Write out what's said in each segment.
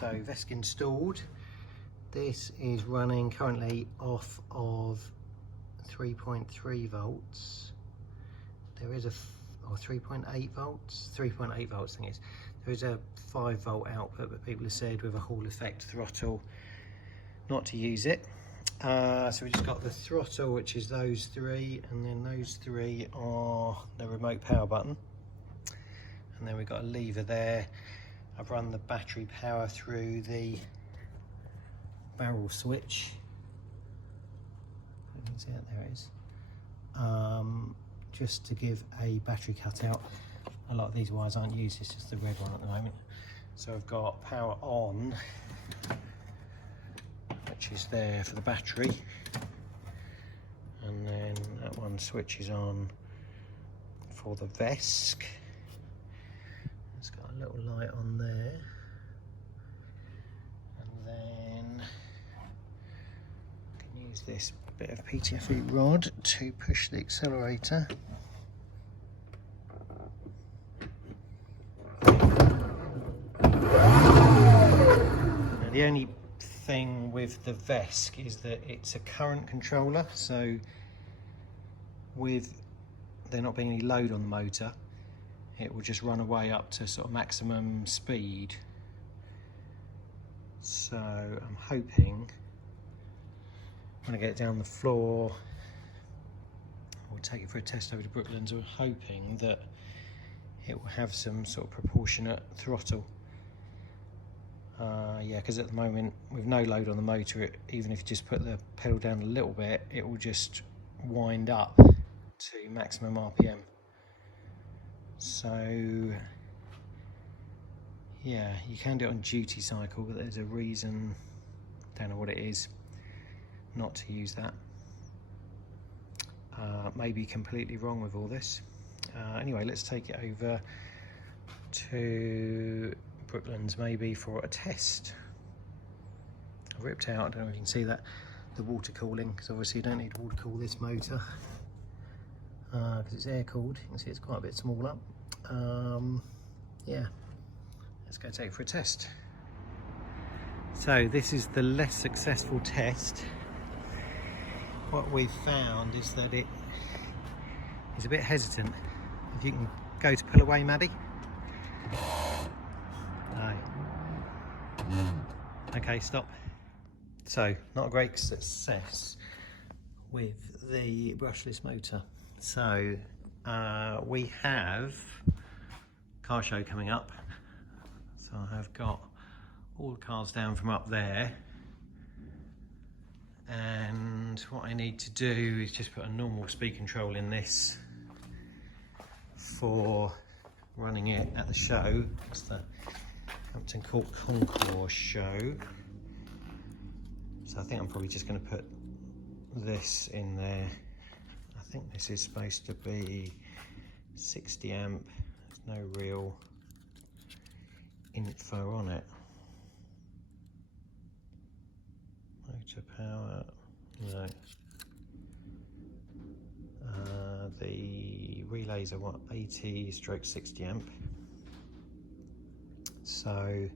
So Vesc installed. This is running currently off of 3.3 volts. There is a, or 3.8 volts, 3.8 volts I think it is. There is a 5 volt output, but people have said with a Hall effect throttle not to use it. So we just got the throttle, which is those three, and then those three are the remote power button. And then we've got a lever there. I've run the battery power through the barrel switch. You can see it, there it is. Just to give a battery cutout. A lot of these wires aren't used, it's just the red one at the moment. So I've got power on, which is there for the battery. And then that one switches on for the Vesc. It's got a little light on there. And then I can use this bit of PTFE rod to push the accelerator. Now the only thing with the Vesc is that it's a current controller, so with there not being any load on the motor, it will just run away up to sort of maximum speed. So I'm hoping when I get it down the floor, we'll take it for a test over to Brooklands. We're hoping that it will have some sort of proportionate throttle. Yeah, because at the moment with no load on the motor, even if you just put the pedal down a little bit, it will just wind up to maximum RPM. So yeah, you can do it on duty cycle, but there's a reason, don't know what it is, not to use that. Maybe completely wrong with all this. Anyway, let's take it over to Brooklands maybe for a test. I've ripped out, I don't know if you can see that, the water cooling, because obviously you don't need to water cool this motor because it's air cooled. You can see it's quite a bit smaller. Yeah, let's go take it for a test. So this is the less successful test. What we've found is that it is a bit hesitant. If you can go to pull away, Maddie. No. Okay, stop. So, not a great success with the brushless motor. So, we have car show coming up. So I have got all the cars down from up there. And what I need to do is just put a normal speed control in this for running it at the show. It's the Hampton Court Concourse show. So I think I'm probably just going to put this in there. I think this is supposed to be 60 amp. There's no real info on it. Motor power, no. The relays are what, 80/60 amp. So, and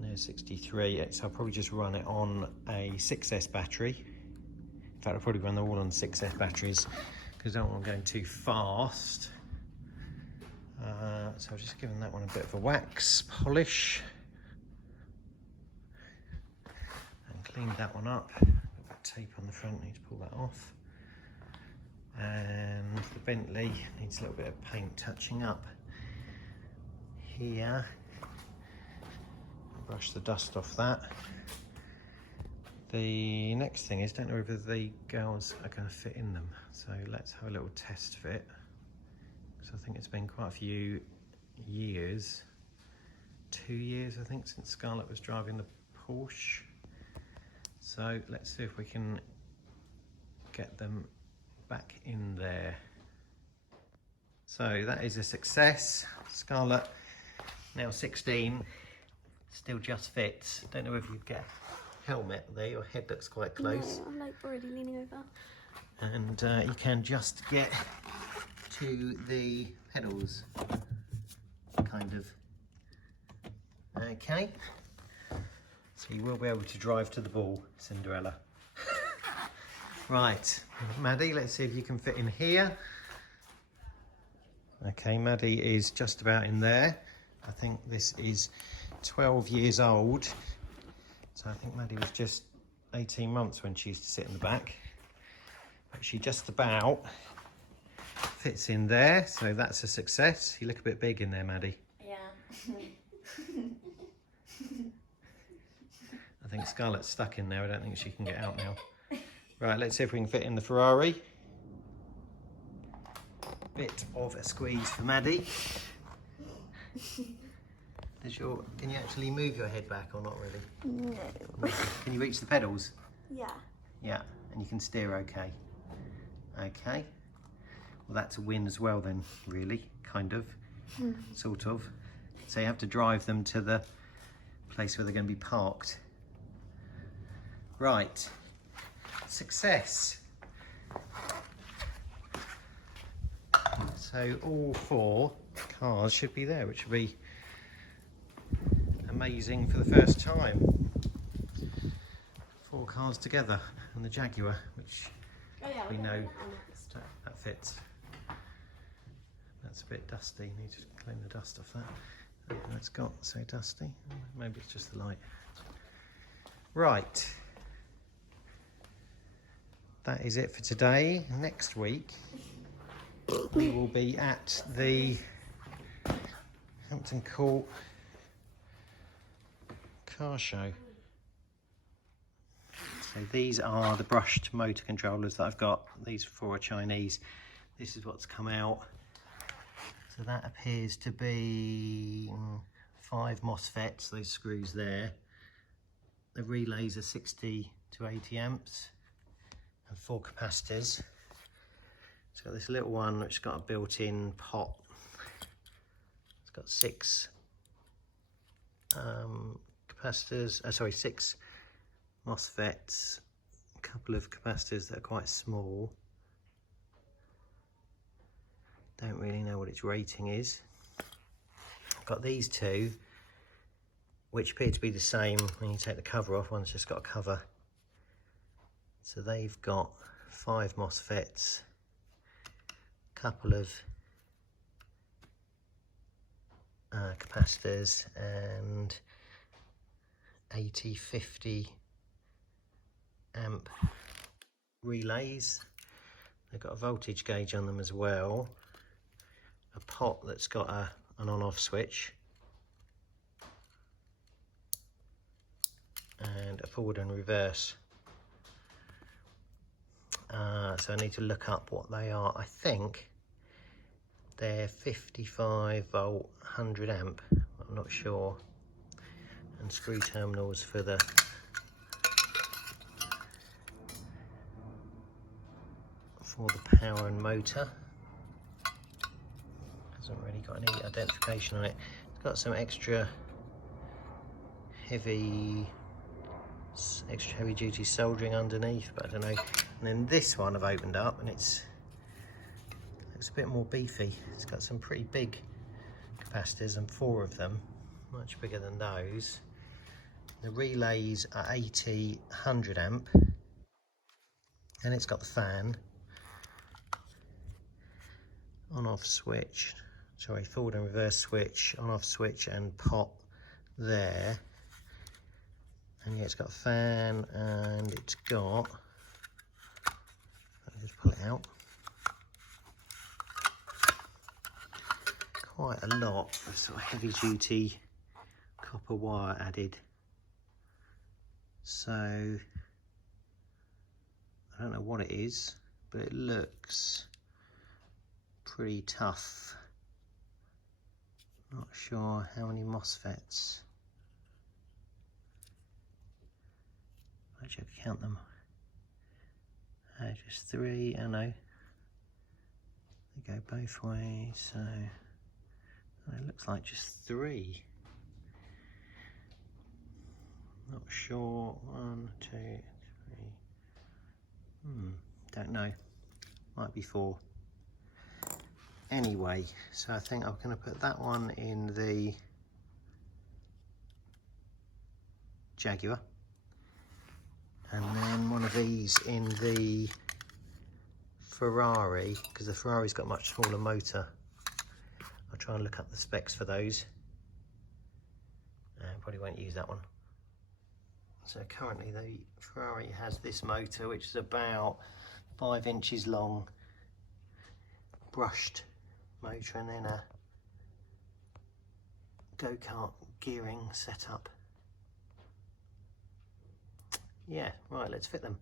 there's 63. So I'll probably just run it on a 6S battery. In fact, I'll probably run them all on 6S batteries because I don't want them going too fast. So I've just given that one a bit of a wax polish. Cleaned that one up. Got that tape on the front, need to pull that off. And the Bentley needs a little bit of paint touching up here. Brush the dust off that. The next thing is, don't know whether the girls are going to fit in them. So let's have a little test fit. So I think it's been quite a few years, 2 years I think, since Scarlett was driving the Porsche. So let's see if we can get them back in there. So that is a success. Scarlett, now 16, still just fits. Don't know if you'd get a helmet there, your head looks quite close. No, I'm like already leaning over. And you can just get to the pedals, kind of. Okay, so you will be able to drive to the ball, Cinderella. Right, Maddie, let's see if you can fit in here. Okay, Maddie is just about in there. I think this is 12 years old. So I think Maddie was just 18 months when she used to sit in the back. But she just about fits in there, so that's a success. You look a bit big in there, Maddie. Yeah. I think Scarlett's stuck in there. I don't think she can get out now. Right, let's see if we can fit in the Ferrari. Bit of a squeeze for Maddie. Can you actually move your head back or not really? No. Can you reach the pedals? Yeah. Yeah, and you can steer okay. Okay. Well, that's a win as well then, really, kind of, sort of. So you have to drive them to the place where they're going to be parked. Right. Success. So all 4 cars should be there, which would be amazing for the first time. 4 cars together, and the Jaguar, which we know that fits. That's a bit dusty. Need to clean the dust off that. It's got so dusty. Maybe it's just the light. Right. That is it for today. Next week we will be at the Hampton Court car show. So these are the brushed motor controllers that I've got. These 4 are Chinese. This is what's come out. So that appears to be 5 MOSFETs, those screws there. The relays are 60 to 80 amps and 4 capacitors. It's got this little one which has got a built-in pot. It's got 6 capacitors, 6 MOSFETs, a couple of capacitors that are quite small. Don't really know what its rating is. I've got these 2, which appear to be the same when you take the cover off. One's just got a cover. So they've got 5 MOSFETs, a couple of capacitors, and 80-50 amp relays. They've got a voltage gauge on them as well. A pot that's got an on-off switch, and a forward and reverse. So I need to look up what they are. I think they're 55 volt, 100 amp. I'm not sure. And screw terminals for the power and motor. Hasn't really got any identification on it. It's got some extra heavy duty soldering underneath, but I don't know. And then this one I've opened up, and it's a bit more beefy. It's got some pretty big capacitors, and 4 of them, much bigger than those. The relays are 80, 100 amp, and it's got the fan, on-off switch, forward and reverse switch, on-off switch, and pot there. And yeah, it's got a fan, and it's got, I'll just pull it out, quite a lot of sort of heavy duty copper wire added. So I don't know what it is, but it looks pretty tough. Not sure how many MOSFETs. Actually, I can count them. Just 3, I know. They go both ways, so it looks like just 3. Not sure. 1, 2, 3. Don't know. Might be 4. Anyway, so I think I'm going to put that one in the Jaguar, and then one of these in the Ferrari, because the Ferrari's got a much smaller motor. I'll try and look up the specs for those. Probably won't use that one. So currently the Ferrari has this motor, which is about 5 inches long, brushed motor, and then a go-kart gearing setup. Yeah, right, let's fit them.